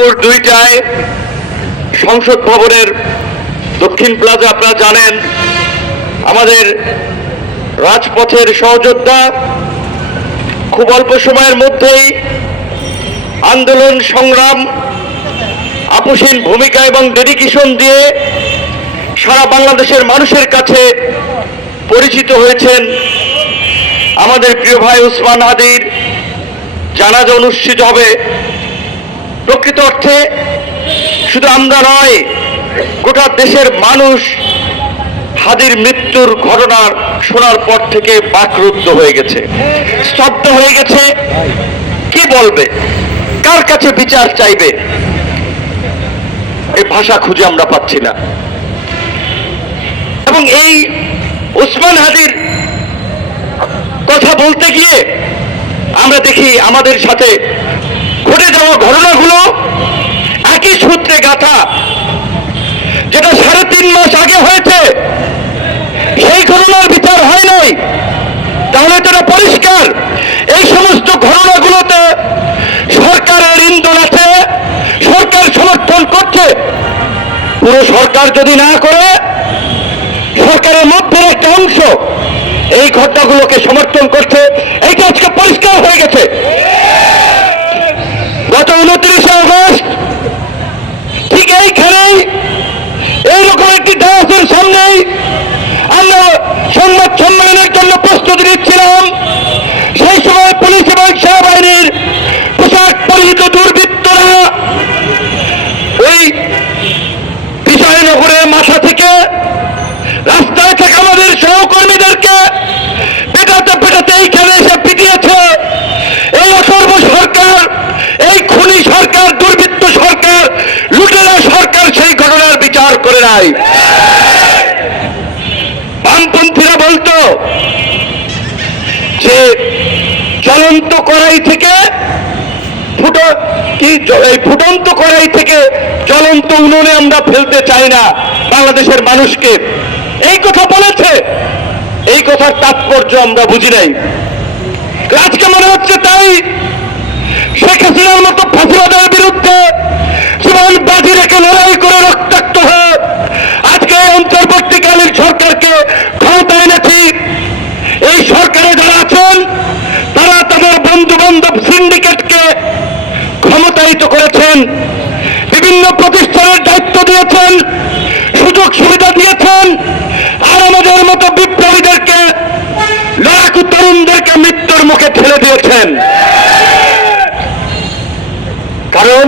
দুপুর দুইটায় সংসদ ভবনের দক্ষিণ প্লাজা, আপনারা জানেন, আমাদের রাজপথের সহযোদ্ধা খুব অল্প সময়ের মধ্যেই আন্দোলন, সংগ্রাম, আপোষহীন ভূমিকা এবং ডেডিকেশন দিয়ে সারা বাংলাদেশের মানুষের কাছে পরিচিত হয়েছেন আমাদের প্রিয় ভাই উসমান হাদির। জানাজা অনুষ্ঠিত হবে প্রকৃত অর্থে শুধু আমরা নয়, গোটা দেশের মানুষ হাদির মৃত্যুর ঘটনা শোনার পর থেকে বাকরুদ্ধ হয়ে গেছে, স্তব্ধ হয়ে গেছে। কি বলবে? কার কাছে বিচার চাইবে? এই ভাষা খুঁজে আমরা পাচ্ছি না। এবং এই ওসমান হাদির কথা বলতে গিয়ে আমরা দেখি আমাদের সাথে যাওয়া ঘটনাগুলো একই সূত্রে গাথা, যেটা সাড়ে তিন মাস আগে হয়েছে। সেই ঘটনার বিচার হয় নাই। তাহলে তো এটা পরিষ্কার। এই সমস্ত ঘটনাগুলোতে সরকারের ইন্ধন আছে, সরকার সমর্থন করছে। পুরো সরকার যদি না করে, সরকারের মধ্যে একটা অংশ এই ঘটনাগুলোকে সমর্থন করছে। এইটা আজকে পরিষ্কার হয়ে গেছে গত উনত্রিশে আগস্ট ঠিক এইখানেই এইরকম একটি ডায়াসের সামনেই আমরা সংবাদ নাই বামপন্থীরা বলতো যে জ্বলন্ত কড়াই থেকে কি এই ফুটন্ত কড়াই থেকে জ্বলন্ত উনুনে আমরা ফেলতে চাই না বাংলাদেশের মানুষকে। এই কথা বলেছে। এই কথার তাৎপর্য আমরা বুঝি নাই। আজকে মনে হচ্ছে তাই শেখ হাসিনার মতো ফাঁসিবাদের বিরুদ্ধে জীবন বাজি রেখে লড়াই করে রক্তাক্ত হয়ে আজকে এই অন্তর্বর্তীকালীন সরকারকে ক্ষমতা এনেছি। এই সরকারে যারা আছেন, তারা তাদের বন্ধু বান্ধব সিন্ডিকেটকে ক্ষমতায়িত করেছেন। বিভিন্ন প্রতিষ্ঠানের দায়িত্ব দিয়েছেন, সুযোগ সুবিধা দিয়েছেন, আর আমাদের মতো বিপ্লবীদেরকে, লড়াকু তরুণদেরকে মৃত্যুর মুখে ঠেলে দিয়েছেন। কারণ